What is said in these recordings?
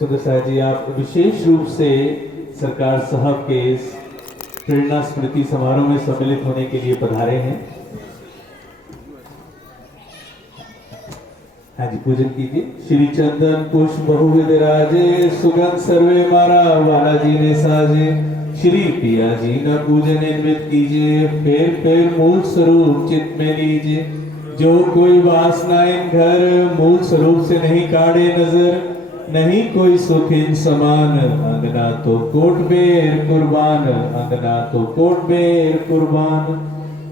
सुंदर साहब जी, आप विशेष रूप से सरकार साहब के इस प्रेरणा स्मृति समारोह में सम्मिलित होने के लिए पधारे हैं। हाँ जी, पूजन कीजिए। श्री चंदन पुष्प बहुविध राजे, सुगंध सर्वे मारा बालाजी ने साजे। श्री पिया जी न पूजन निर्मित कीजिए, फेर मूल स्वरूप चित्त में लीजिए। जो कोई वासना इन घर, मूल स्वरूप से नहीं काढ़े नजर। नहीं कोई सुख इन समान, अंगना तो कोट बेर कुर्बान, अंगना तो कोट बेर कुर्बान।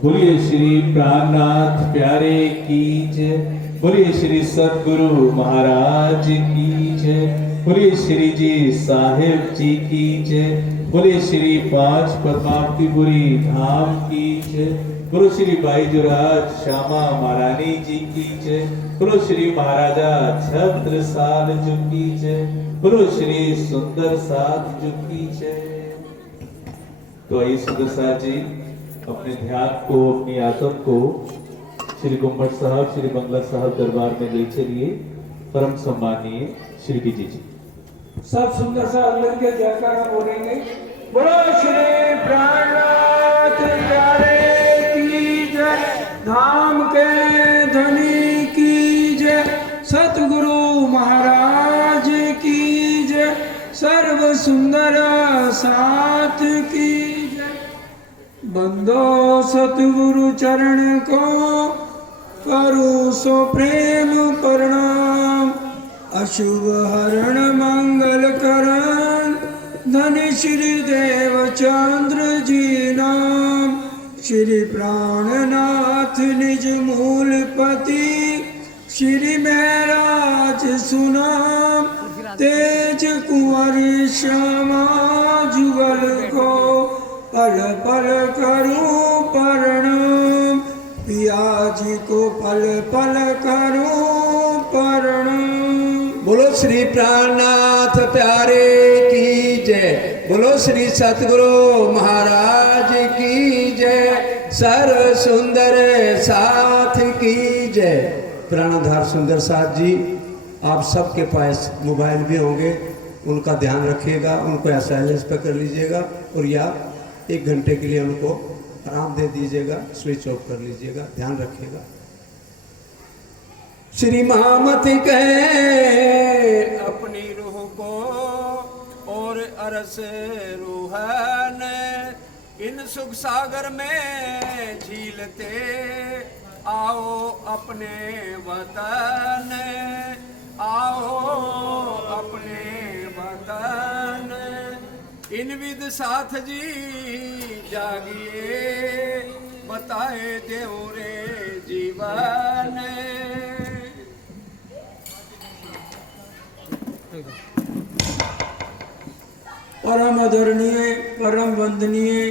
बोलिए श्री प्राणनाथ प्यारे की जय, बोलिए श्री सतगुरु महाराज की जय, बोलिए श्री जी साहिब जी की जय, बोलिए श्री पांच पद्मावतीपुरी धाम की जय, बोलो श्री बाईजुराज श्यामा महारानी जी की जय, बोलो श्री महाराजा छत्रसाल जी की जय, बोलो श्री सुंदर साथ जी की जय। तो आइए सुंदर साथ जी अपने ध्यान को, अपनी आत्म को श्री गुम्बद साहब, श्री बंगला साहब दरबार में ले चलिए। परम सम्मानीय श्री विजय जी सब सुंदर साहब मिलकर जयकारा बोलेंगे। बोलो श्री प्राणनाथ प्यारे की जय, धाम के धनी की जय, सतगुरु महाराज की जय, सर्व सुंदर साथ की जय। बंदो सतगुरु चरण को करो सो प्रेम प्रणाम। अशुभ हरण मंगल करण, धनी श्री देवचंद्र जी नाम। श्री प्राणनाथ निज मूल पति, श्री महराज सुनाम। तेज कुंवरी श्यामा जुगल को, पल पल करूं प्रणाम। पिया जी को पल पल करूं प्रणाम। बोलो श्री प्राणनाथ प्यारे की जय, बोलो श्री सतगुरु महाराज की जय, सर्व सुंदर साथ की जय। प्राणाधार सुंदर साथ जी, आप सबके पास मोबाइल भी होंगे, उनका ध्यान रखिएगा, उनको एसएलएस पे कर लीजिएगा और या 1 घंटे के लिए उनको आराम दे दीजिएगा, स्विच ऑफ कर लीजिएगा, ध्यान रखिएगा। श्री महामति कहे अपनी रूह को और अरस रूहन, इन सुख सागर में झीलते आओ अपने वतन, आओ अपने वतन। इन विद साथ जी जागिए, बताए देव रे जीवन। परम आदरणीय, परम वंदनीय,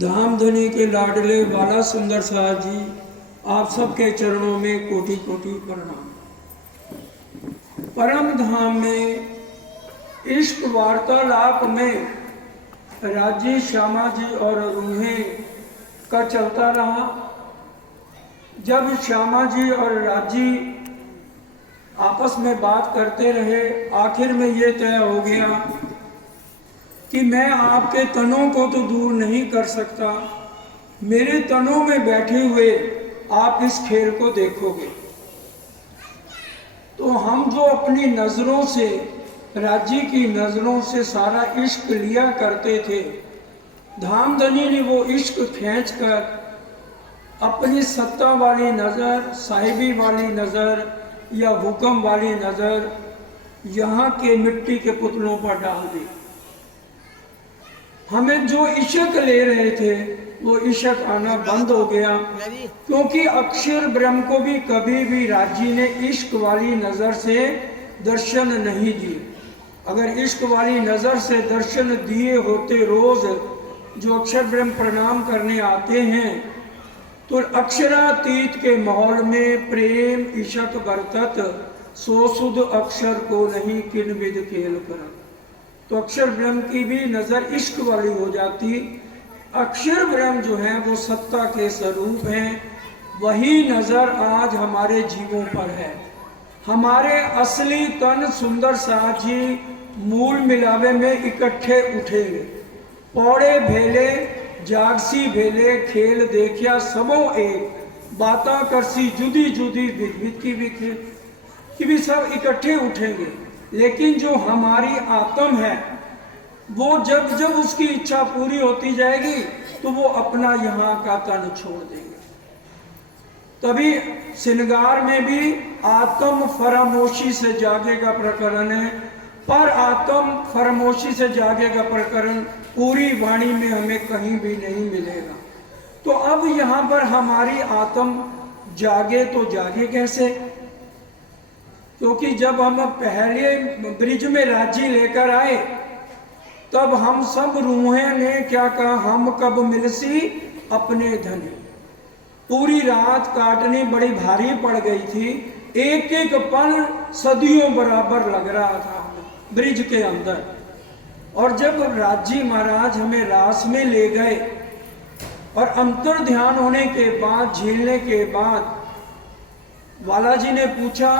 धाम धनी के लाडले बाला सुंदर साहब जी, आप सबके चरणों में कोटि कोटि प्रणाम। परम धाम में इश्क वार्तालाप में राजी, श्यामा जी और रूहें का चलता रहा। जब श्यामा जी और राजी आपस में बात करते रहे, आखिर में ये तय हो गया कि मैं आपके तनों को तो दूर नहीं कर सकता, मेरे तनों में बैठे हुए आप इस खेल को देखोगे। तो हम जो अपनी नज़रों से, राजी की नज़रों से सारा इश्क लिया करते थे, धामधनी ने वो इश्क खींचकर अपनी सत्ता वाली नज़र, साहिबी वाली नज़र या हुक्म वाली नज़र यहाँ के मिट्टी के पुतलों पर डाल दी। हमें जो इश्क ले रहे थे वो इश्क आना बंद हो गया, क्योंकि अक्षर ब्रह्म को भी कभी भी राजी ने इश्क वाली नज़र से दर्शन नहीं दिए। अगर इश्क वाली नज़र से दर्शन दिए होते रोज़ जो अक्षर ब्रह्म प्रणाम करने आते हैं, तो अक्षरातीत के माहौल में प्रेम इश्क बरतत, सो सुध अक्षर को नहीं किन विद खेल करत। तो अक्षर ब्रह्म की भी नज़र इश्क वाली हो जाती। अक्षर ब्रह्म जो है वो सत्ता के स्वरूप हैं, वही नज़र आज हमारे जीवों पर है। हमारे असली तन सुंदर साथ जी मूल मिलावे में इकट्ठे उठेंगे। पौड़े भेले जागसी भेले खेल देखिया सबो एक बाता करसी जुदी जुदी विधविध की विखे कि भी सब इकट्ठे उठेंगे। लेकिन जो हमारी आत्म है वो जब जब उसकी इच्छा पूरी होती जाएगी तो वो अपना यहाँ का तन छोड़ देंगे। तभी श्रृंगार में भी आत्म फरामोशी से जागेगा प्रकरण है, पर आत्म फरामोशी से जागेगा प्रकरण पूरी वाणी में हमें कहीं भी नहीं मिलेगा। तो अब यहाँ पर हमारी आत्म जागे तो जागे कैसे? क्योंकि जब हम पहले ब्रिज में राज्य लेकर आए तब हम सब रूहें ने क्या कहा, हम कब मिलसी अपने धनी। पूरी रात काटनी बड़ी भारी पड़ गई थी, एक एक पल सदियों बराबर लग रहा था ब्रिज के अंदर। और जब राजी महाराज हमें रास में ले गए और अंतर ध्यान होने के बाद, झीलने के बाद, बालाजी ने पूछा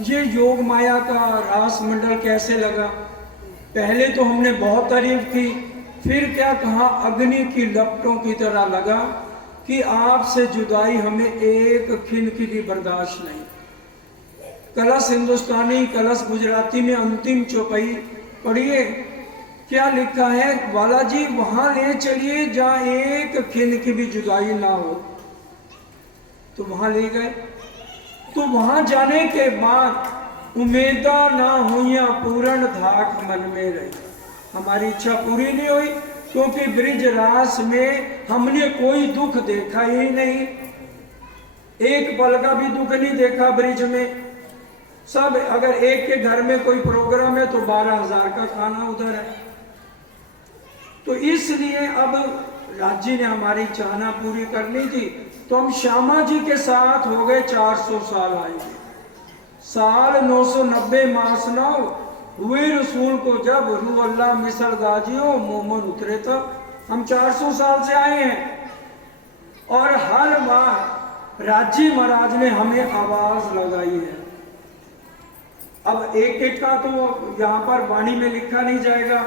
ये योग माया का रास मंडल कैसे लगा? पहले तो हमने बहुत तारीफ की, फिर क्या कहा, अग्नि की लपटों की तरह लगा कि आपसे जुदाई हमें एक खिन की भी बर्दाश्त नहीं। कलश हिंदुस्तानी कलश गुजराती में अंतिम चौपाई पढ़िए, क्या लिखा है, बालाजी वहां ले चलिए जहां एक खिन की भी जुदाई ना हो। तो वहां ले गए। तो वहां जाने के बाद उम्मीदा ना हुईया पूर्ण धाक मन में रही। हमारी इच्छा पूरी नहीं हुई क्योंकि ब्रिज रास में हमने कोई दुख देखा ही नहीं, एक पल का भी दुख नहीं देखा ब्रिज में। सब अगर एक के घर में कोई प्रोग्राम है तो 12,000 का खाना उधर है। तो इसलिए अब राज्य ने हमारी चाहना पूरी करनी थी, तो हम श्यामा जी के साथ हो गए 400 साल आएंगे। साल 990 मास 9 हुए रसूल को जब रू अल्लाह मिसल गाजियो मोमन उतरे तब। हम 400 साल से आए हैं और हर बार राज्य महाराज ने हमें आवाज लगाई है। अब एक एक का तो यहाँ पर वाणी में लिखा नहीं जाएगा।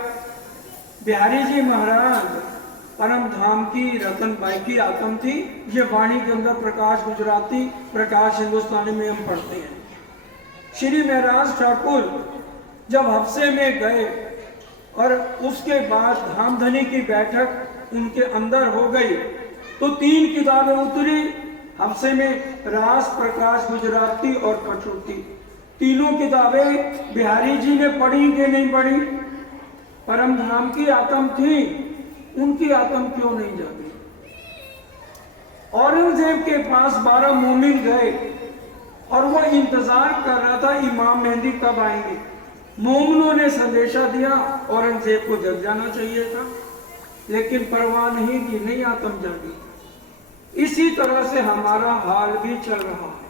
बिहारी जी महाराज परम धाम की रतन बाई की आत्म थी, ये वाणी के अंदर प्रकाश गुजराती प्रकाश हिंदुस्तानी में हम पढ़ते हैं। श्री महराज ठाकुर जब हफ्से में गए और उसके बाद धामधनी की बैठक उनके अंदर हो गई तो 3 किताबें उतरी हफ्से में, रास प्रकाश गुजराती और कठुर्ती। तीनों किताबें बिहारी जी ने पढ़ी कि नहीं पढ़ी? परम धाम की आत्म थी, उनकी आत्म क्यों नहीं जागी? औरंगजेब के पास 12 मोमिन गए और वो इंतजार कर रहा था इमाम मेहंदी कब आएंगे। मोमिनों ने संदेशा दिया औरंगजेब को जग जाना चाहिए था, लेकिन परवाह नहीं की, नहीं आत्म जागी। इसी तरह से हमारा हाल भी चल रहा है।